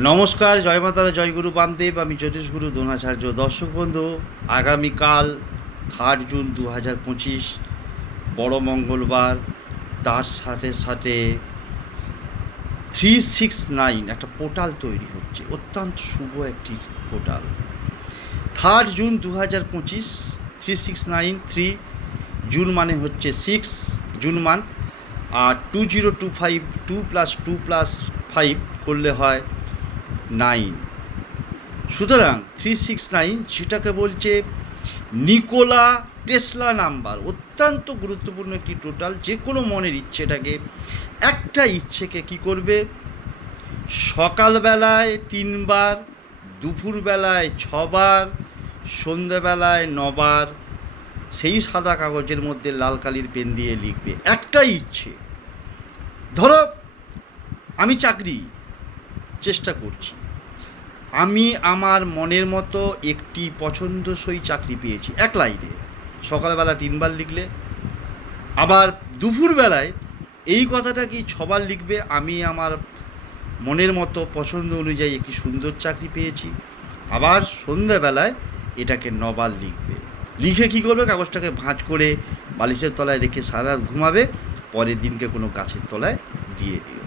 নমস্কার, জয় মাতারা, জয় গুরু বামদেব। আমি জ্যোতিষগুরু দ্রোণাচার্য। দর্শক বন্ধু, আগামীকাল 3 জুন 2025 বড় মঙ্গলবার। তার সাথে সাথে 369 একটা পোর্টাল তৈরি হচ্ছে, অত্যন্ত শুভ একটি পোর্টাল। 3 জুন 2025, 369, 3 জুন মানে হচ্ছে 6 জুন মান্থ, আর 2025 2 + 2 + 5 করলে হয় 9। সুতরাং 369 যেটাকে বলছে নিকোলা টেসলা নাম্বার, অত্যন্ত গুরুত্বপূর্ণ একটি টোটাল। যে কোনো মনের ইচ্ছেটাকে, একটা ইচ্ছেকে কি করবে, সকালবেলায় 3 বার, দুপুরবেলায় 6 বার, সন্ধ্যেবেলায় 9 বার সেই সাদা কাগজের মধ্যে লাল কালির পেন দিয়ে লিখবে একটা ইচ্ছে। ধরো আমি চাকরি চেষ্টা করছি, আমি আমার মনের মতো একটি পছন্দসই চাকরি পেয়েছি, এক লাইনে সকালবেলা 3 বার লিখলে। আবার দুপুরবেলায় এই কথাটা কি 6 বার লিখবে, আমি আমার মনের মতো পছন্দ অনুযায়ী একটি সুন্দর চাকরি পেয়েছি। আবার সন্ধ্যাবেলায় এটাকে 9 বার লিখবে। লিখে কী করবে, কাগজটাকে ভাঁজ করে বালিশের তলায় রেখে সারা রাত ঘুমাবে, পরের দিনকে কোনো গাছের তলায় দিয়ে দিও।